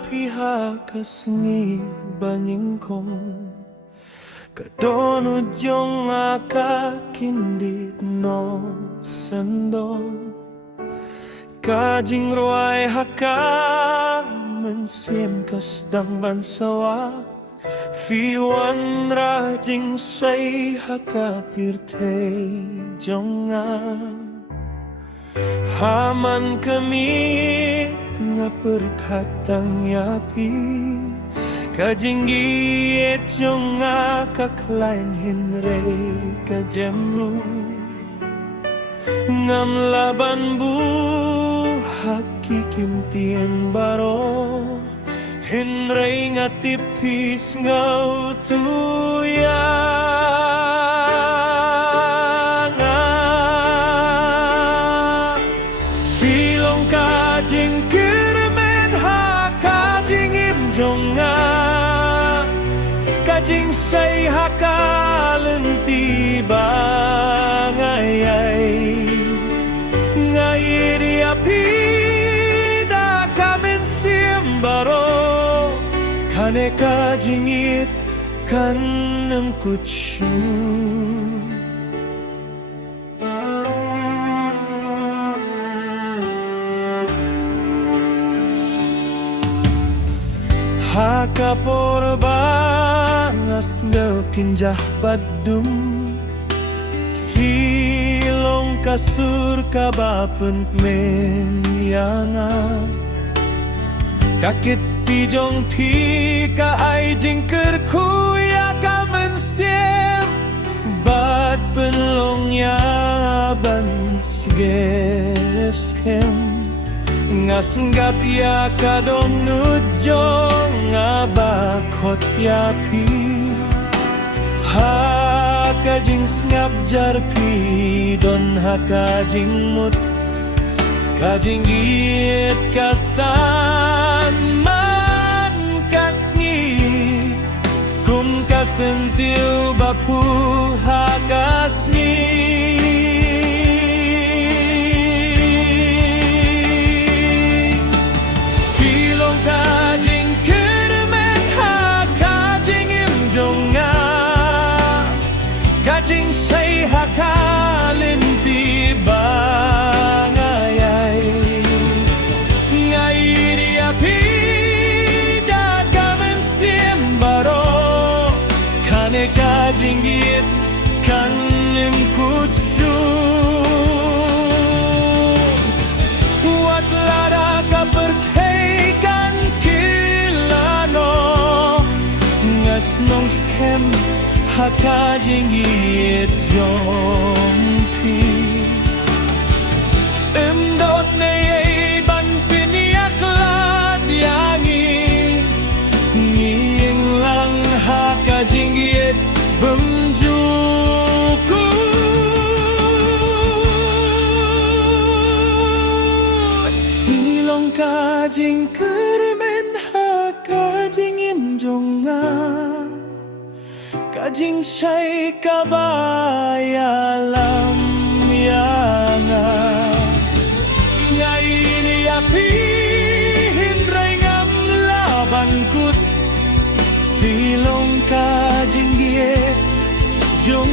pihak kasni banyingkong kadonod yung akakindit no sandong kajing roay haka mensim kasdang bansawa fiwan rajing say haka pirte jonga haman kami nga perkatang yapi kajinggiet yung akaklain hinre kajemru ngam laban buhak kikintien baro hinre nga tipis nga utuyang filong kajing kirmen ha kajing imjonga kajing say hakalenti bangayay ngayiri apida kamen siembaro kane kajingit kanam kutsyu haka porbanas nga pinjah badum hilong kasur kabapent menyanga kakit pijong pika ay jingker kuya kamensiem bad penlongnya ban sgeskem ngasenggap ya kadong nujong ngabakot yapi hakajing sngap jarpi don hakajing mut kajing giet kasan man kasngi kum kasentiu bapu hakasni kajing kirmen ha kajing imjonga kajing say hakalinti bangayay ngayiri apida kamen siembaro kane kajing git kanim kutsu wat lada kaperte nong skem hakajingit jompi emdot neyay ban piniyak ladyangi ngiyeng lang hakajingit bemjuku ilong kajing kermen hakajingin jonga kajing say kabayalam yanga ngayini api hindray ngam laban kut filong kajing giet yung